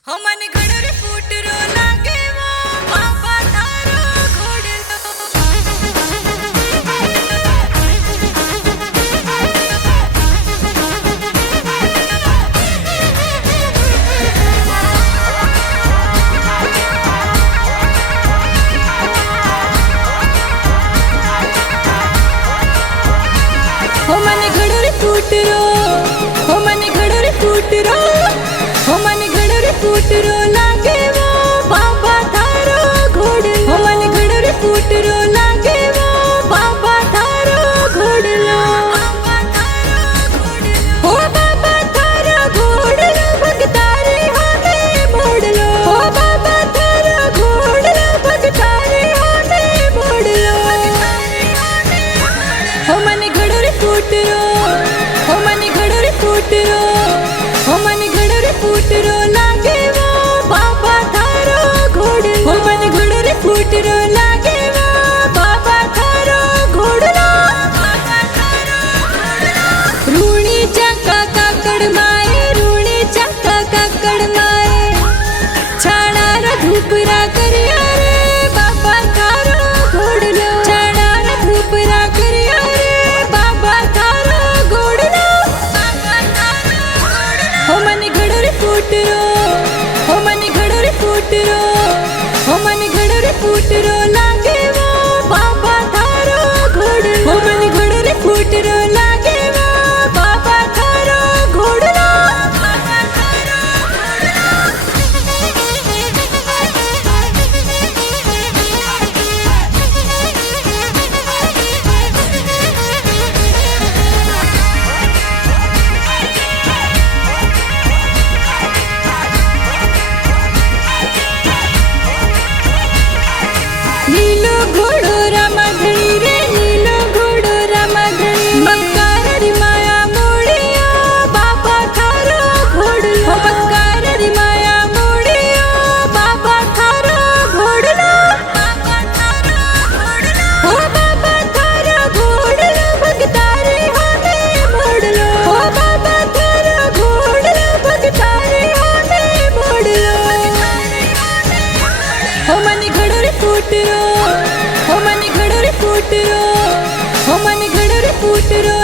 हो मन घडर फुटरो लागे वो बाबा तारो घोडलो हो मन घडर फुटरो हो मन घडर फुटरो हो मन घडर फुटरो लागे वो बाबा तारो घोडलो हो मन घडर फुटरो लागे वो बाबा तारो घोडलो हो बाबा तारो घोडलो भगतारे हाने मोडलो हो बाबा तारो घोडलो भगतारे हाने मोडलो हो मन घडर फुटरो हो मन घडर फुटरो हो मन घडर फुटरो लागे वो बाबा तारो घोडलो हो मन घडर फुटरो लागे वो बाबा तारो घोडलो रुणीच्या काकाकड माये रुणीच्या काकाकड माये छाणार धुपरा करिया रे बाबा तारो घोडलो छाणार धुपरा करिया रे बाबा तारो घोडलो हो मन घडर फुटरो हो मन घडर फुटरो हो मन घडर फुटरो लागे वो बाबा तारो घोडलो हो मन घडर फुटरो लागे वो बाबा तारो घोडलो नीलो घोडो रामाधणी रे नीलो घोडो रामाधणी बक्कार री माया मोडिया बाबा थारो घोडलो बक्कार री माया मोडिया बाबा थारो घोडलो हो बाबा थारो घोडलो भगतारे हाने मोडलो हो बाबा थारो घोडलो भगतारे हाने मोडलो हो मन घडर फुटरो हो मन घडर फुटरो हो मन घडर फुटरो